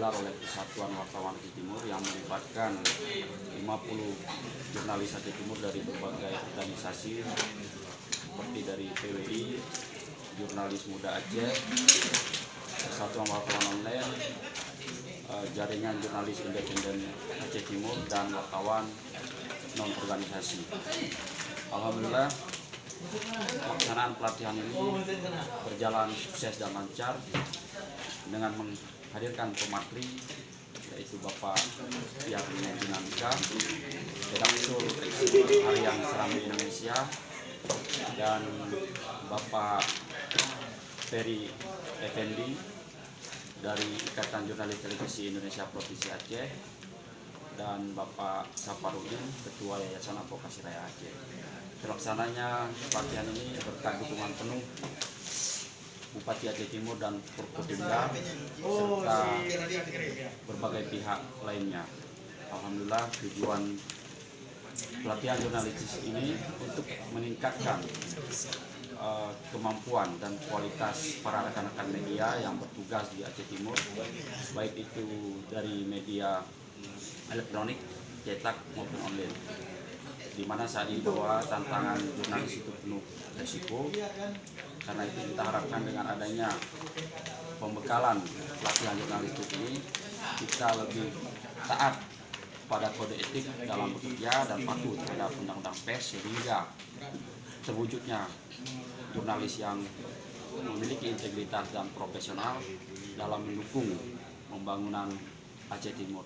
digelar oleh Persatuan Wartawan Aceh Timur yang melibatkan 50 jurnalis Aceh Timur dari berbagai organisasi seperti dari PWI, Jurnalis Muda Aceh, Persatuan Wartawan Online, Jaringan Jurnalis Independen Aceh Timur, dan wartawan non-organisasi. Alhamdulillah, pelaksanaan pelatihan ini berjalan sukses dan lancar dengan menghadirkan pemateri, yaitu Bapak Pihak Dinamika, Redaktur Harian Serambi Indonesia, dan Bapak Ferry Effendi dari Ikatan Jurnalis Televisi Indonesia Provinsi Aceh, dan Bapak Saparudin, Ketua Yayasan Advokasi Rakyat Aceh. Terlaksananya pelatihan ini berkat dukungan penuh Bupati Aceh Timur dan Forkopimda serta berbagai pihak lainnya. Alhamdulillah, tujuan pelatihan jurnalistis ini untuk meningkatkan kemampuan dan kualitas para rekan-rekan media yang bertugas di Aceh Timur, baik itu dari media elektronik, cetak maupun online, di mana saat ini bahwa tantangan jurnalis itu penuh resiko. Karena itu kita harapkan dengan adanya pembekalan pelatihan jurnalistik ini, kita lebih taat pada kode etik dalam bekerja dan patuh terhadap undang-undang pers, sehingga terwujudnya jurnalis yang memiliki integritas dan profesional dalam mendukung pembangunan Aceh Timur.